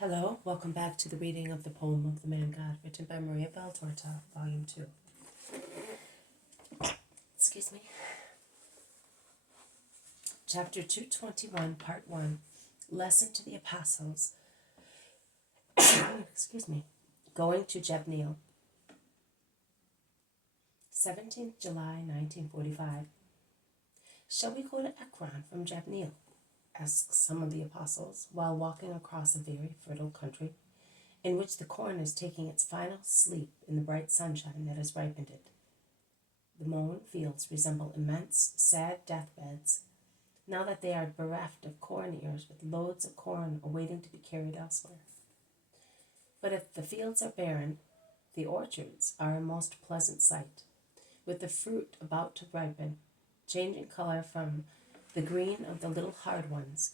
Hello, welcome back to the reading of the poem of the Man God, written by Maria Beltorta, Volume 2. Excuse me. Chapter 221, Part 1, Lesson to the Apostles. Excuse me. Going to Jabneel. 17th July, 1945. Shall we go to Ekron from Jabneel? Asks some of the apostles, while walking across a very fertile country, in which the corn is taking its final sleep in the bright sunshine that has ripened it. The mown fields resemble immense, sad deathbeds, now that they are bereft of corn ears with loads of corn awaiting to be carried elsewhere. But if the fields are barren, the orchards are a most pleasant sight, with the fruit about to ripen, changing color from the green of the little hard ones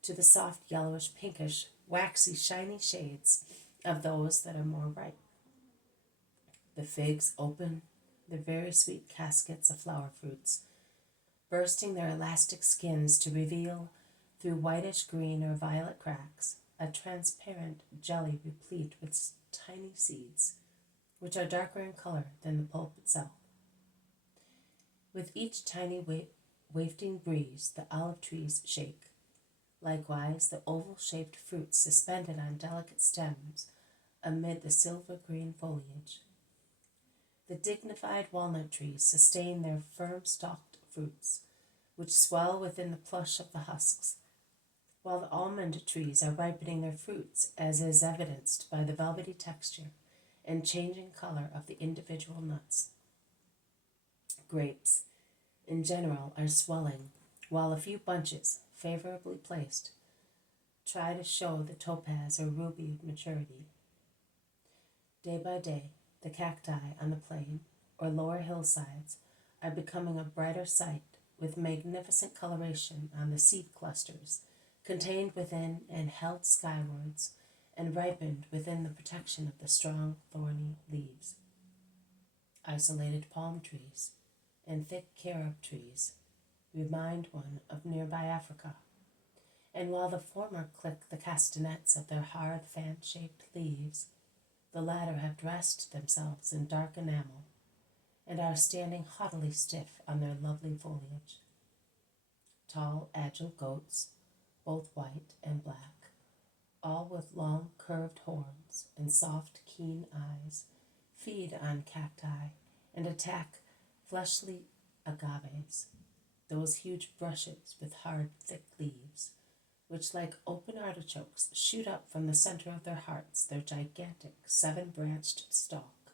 to the soft yellowish pinkish waxy shiny shades of those that are more ripe. The figs open their very sweet caskets of flower fruits, bursting their elastic skins to reveal through whitish green or violet cracks a transparent jelly replete with tiny seeds, which are darker in color than the pulp itself. With each tiny wafting breeze, the olive trees shake. Likewise, the oval-shaped fruits suspended on delicate stems amid the silver-green foliage. The dignified walnut trees sustain their firm-stalked fruits, which swell within the plush of the husks, while the almond trees are ripening their fruits, as is evidenced by the velvety texture and changing color of the individual nuts. Grapes, in general, are swelling, while a few bunches, favorably placed, try to show the topaz or ruby of maturity. Day by day, the cacti on the plain or lower hillsides are becoming a brighter sight, with magnificent coloration on the seed clusters contained within and held skywards and ripened within the protection of the strong thorny leaves. Isolated palm trees and thick carob trees remind one of nearby Africa, and while the former click the castanets of their hard fan-shaped leaves, the latter have dressed themselves in dark enamel and are standing haughtily stiff on their lovely foliage. Tall, agile goats, both white and black, all with long curved horns and soft, keen eyes, feed on cacti and attack fleshly agaves, those huge brushes with hard, thick leaves, which like open artichokes shoot up from the center of their hearts, their gigantic seven-branched stalk,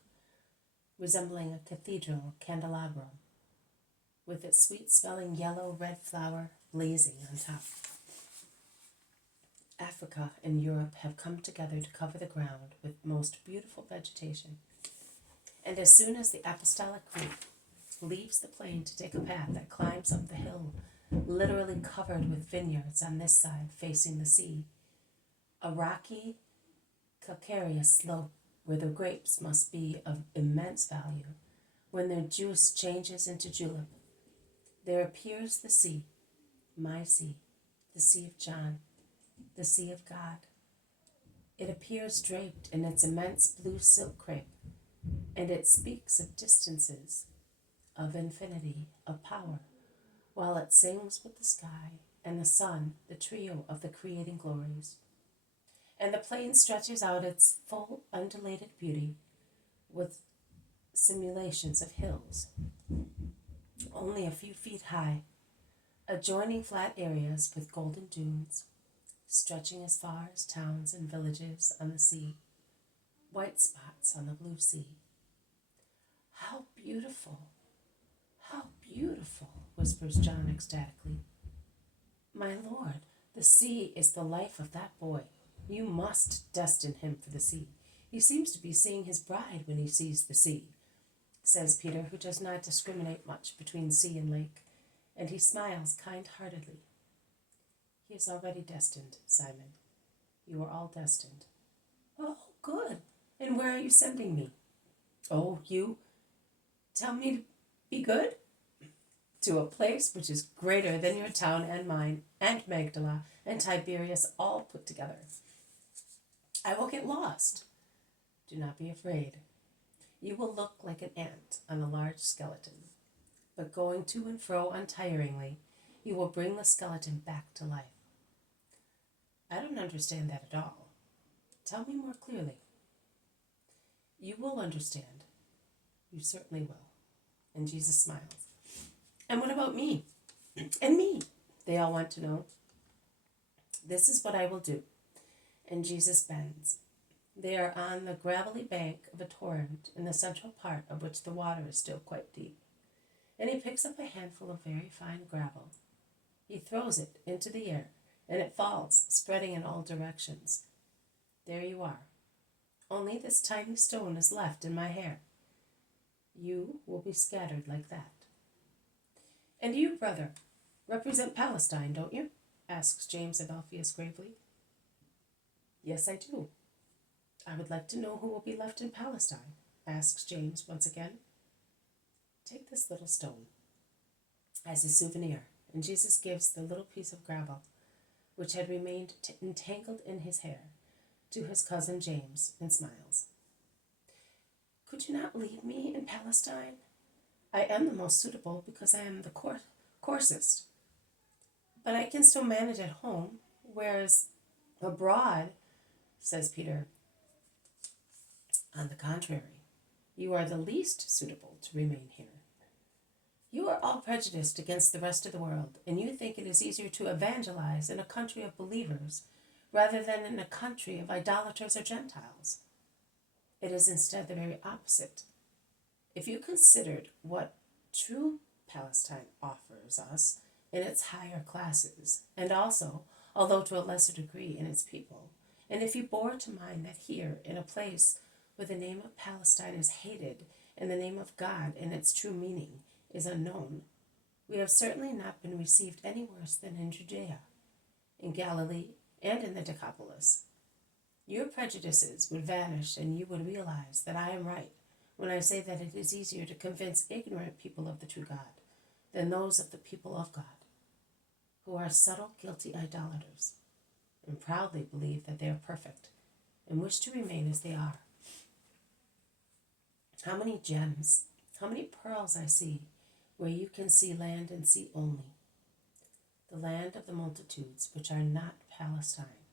resembling a cathedral candelabrum, with its sweet-smelling yellow-red flower blazing on top. Africa and Europe have come together to cover the ground with most beautiful vegetation, and as soon as the apostolic group leaves the plain to take a path that climbs up the hill, literally covered with vineyards on this side facing the sea, a rocky, calcareous slope where the grapes must be of immense value, when their juice changes into julep, there appears the sea, my sea, the Sea of John, the Sea of God. It appears draped in its immense blue silk crepe, and it speaks of distances, of infinity, of power, while it sings with the sky and the sun, the trio of the creating glories. And the plain stretches out its full undulated beauty with simulations of hills, only a few feet high, adjoining flat areas with golden dunes, stretching as far as towns and villages on the sea, white spots on the blue sea. How beautiful! How beautiful, whispers John ecstatically. My lord, the sea is the life of that boy. You must destine him for the sea. He seems to be seeing his bride when he sees the sea, says Peter, who does not discriminate much between sea and lake, and he smiles kind-heartedly. He is already destined, Simon. You are all destined. Oh, good. And where are you sending me? Oh, you tell me to be good? To a place which is greater than your town and mine, and Magdala, and Tiberias all put together. I will get lost. Do not be afraid. You will look like an ant on a large skeleton, but going to and fro untiringly, you will bring the skeleton back to life. I don't understand that at all. Tell me more clearly. You will understand. You certainly will. And Jesus smiles. And what about me? And me? They all want to know. This is what I will do. And Jesus bends. They are on the gravelly bank of a torrent in the central part of which the water is still quite deep. And he picks up a handful of very fine gravel. He throws it into the air, and it falls, spreading in all directions. There you are. Only this tiny stone is left in my hair. You will be scattered like that. And you, brother, represent Palestine, don't you? Asks James of Alphaeus gravely. Yes, I do. I would like to know who will be left in Palestine, asks James once again. Take this little stone as a souvenir, and Jesus gives the little piece of gravel, which had remained entangled in his hair, to his cousin James, and smiles. Could you not leave me in Palestine? I am the most suitable because I am the coarsest. But I can still manage at home, whereas abroad, says Peter, on the contrary, you are the least suitable to remain here. You are all prejudiced against the rest of the world, and you think it is easier to evangelize in a country of believers rather than in a country of idolaters or Gentiles. It is instead the very opposite. If you considered what true Palestine offers us in its higher classes, and also, although to a lesser degree, in its people, and if you bore to mind that here, in a place where the name of Palestine is hated and the name of God in its true meaning is unknown, we have certainly not been received any worse than in Judea, in Galilee, and in the Decapolis. Your prejudices would vanish, and you would realize that I am right when I say that it is easier to convince ignorant people of the true God than those of the people of God, who are subtle, guilty idolaters, and proudly believe that they are perfect, and wish to remain as they are. How many gems, how many pearls I see, where you can see land and sea only, the land of the multitudes which are not Palestine,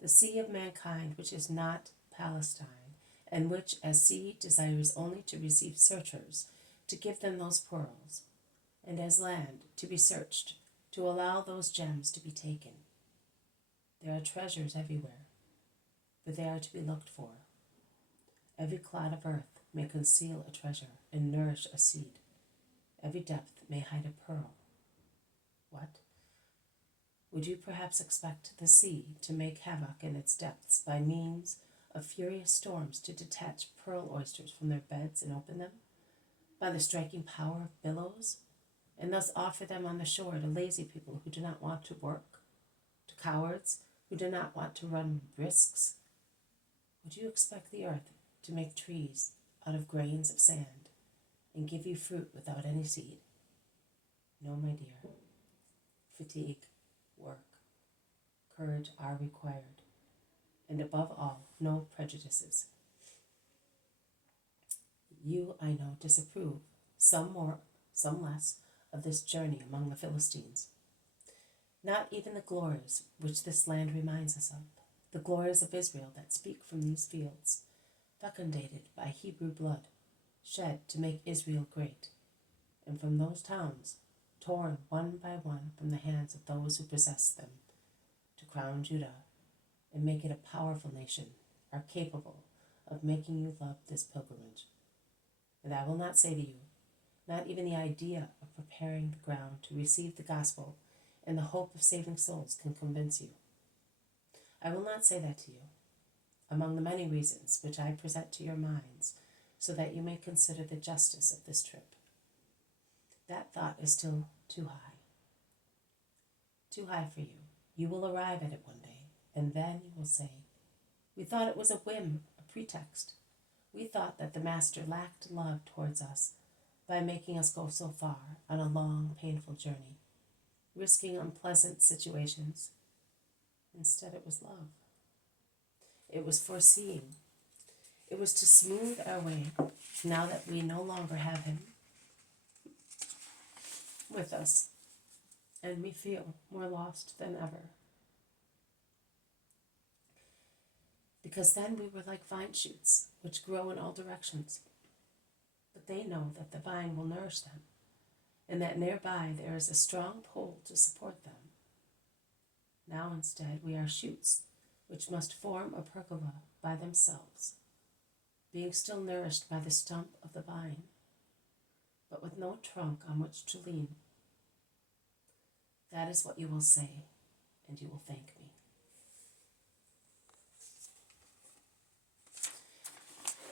the sea of mankind which is not Palestine, and which as sea desires only to receive searchers, to give them those pearls, and as land to be searched, to allow those gems to be taken. There are treasures everywhere, but they are to be looked for. Every clod of earth may conceal a treasure and nourish a seed. Every depth may hide a pearl. What? Would you perhaps expect the sea to make havoc in its depths by means of furious storms to detach pearl oysters from their beds and open them, by the striking power of billows, and thus offer them on the shore to lazy people who do not want to work, to cowards who do not want to run risks? Would you expect the earth to make trees out of grains of sand and give you fruit without any seed? No, my dear. Fatigue, work, courage are required, and above all, no prejudices. You, I know, disapprove, some more, some less, of this journey among the Philistines. Not even the glories which this land reminds us of, the glories of Israel that speak from these fields, fecundated by Hebrew blood, shed to make Israel great, and from those towns, torn one by one from the hands of those who possess them, to crown Judah and make it a powerful nation, are capable of making you love this pilgrimage. And I will not say to you, not even the idea of preparing the ground to receive the gospel and the hope of saving souls can convince you. I will not say that to you, among the many reasons which I present to your minds, so that you may consider the justice of this trip. That thought is still too high for you. You will arrive at it one day, and then you will say, we thought it was a whim, a pretext. We thought that the Master lacked love towards us by making us go so far on a long, painful journey, risking unpleasant situations. Instead, it was love. It was foreseeing. It was to smooth our way now that we no longer have him with us, and we feel more lost than ever. Because then we were like vine shoots, which grow in all directions. But they know that the vine will nourish them, and that nearby there is a strong pole to support them. Now instead we are shoots, which must form a pergola by themselves, being still nourished by the stump of the vine, but with no trunk on which to lean. That is what you will say, and you will thank me.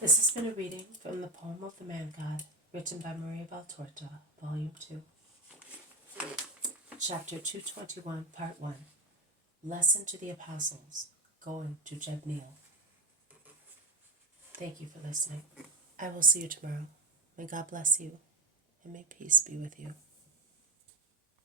This has been a reading from the poem of the Man God, written by Maria Valtorta, Volume 2. Chapter 221, Part 1. Lesson to the Apostles, Going to Jabneel. Thank you for listening. I will see you tomorrow. May God bless you, and may peace be with you.